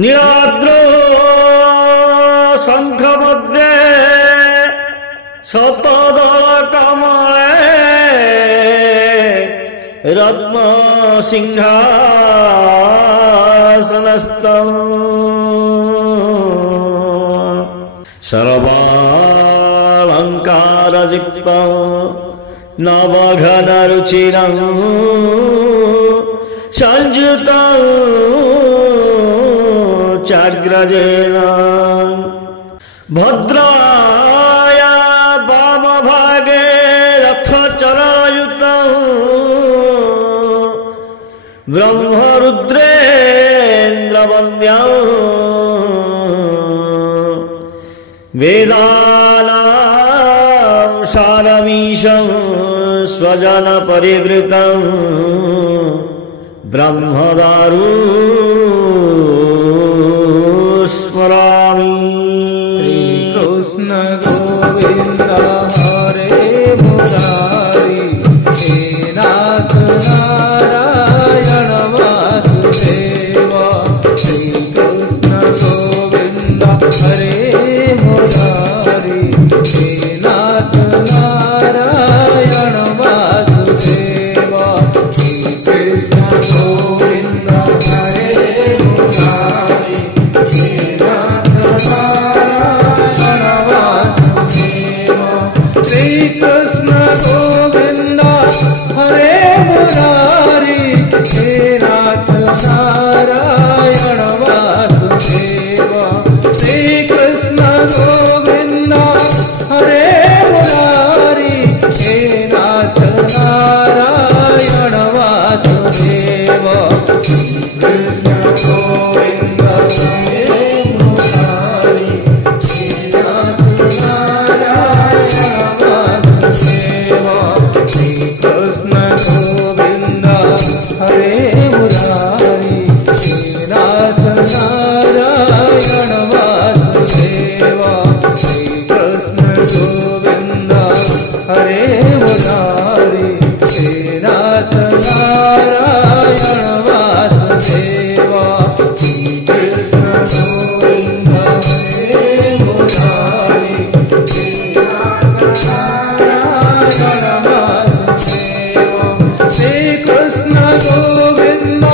नीलाद्र शंख मध्ये शतदल कमले रत्न सिंहासनस्थम् सर्वालंकारयुक्तं नवघनरुचिरं संयुतं चाग्रजेन भद्राया वामभागे रथचरणयुतं ब्रह्मरुद्रेन्द्रवन्द्यं वेदानां सारमीशं स्वजनपरिवृतं ब्रह्मदारु स्मरामि। कृष्ण गोविंद हरे मुरारी हे नाथ नारायण वासुदेव। श्री कृष्ण गोविंद हरे मुरारी हे नाथ नारायण वासुदेव। श्री कृष्ण गोविंद हरे मुरारी हे नाथ नारायण वासुदेव। श्री कृष्ण गोविंद हरे मुरारी हे नाथ नारायण वासुदेव। श्री कृष्ण गोविंद हरे मुरारी हे नाथ नारायण वासुदेव। श्री कृष्ण गोविंद हरे मुरारी हे नाथ नारायण वासुदेव। श्री कृष्ण गोविंद हरे मुरारी हे नाथ नारायण वासुदेव। श्री कृष्ण गोविंद हरे मुरारी हे नाथ नारायण वासुदेव। श्री कृष्ण गोविंद हरे मुरारी हे नाथ नारायण वासुदेव। श्री कृष्ण गोविंद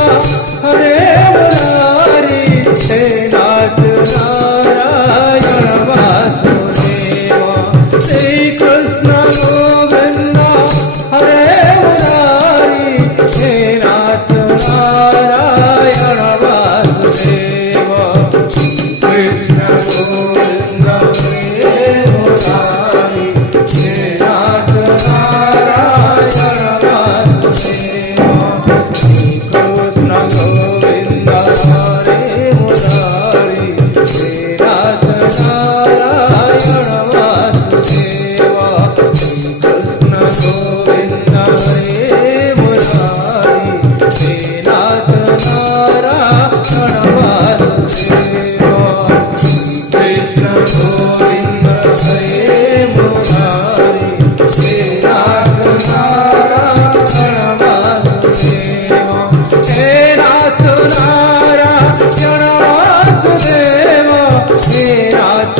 हरे मुरारी हे नाथ नारायण वासुदेव। श्री कृष्ण गोविंद हरे मुरारी हे नाथ नारायण वासुदेव। श्री कृष्ण गोविंद हरे मुरारी हे नाथ नारायण वासुदेव। श्री कृष्ण गोविंद हरे मुरारी हे नाथ नारायण वासुदेव। श्री कृष्ण गोविंद हरे मुरारी हे नाथ नारायण वासुदेव। श्री कृष्ण गोविंद हरे मुरारी हे नाथ नारायण वासुदेव। हे नाथ नारायण वासुदेव। हे नाथ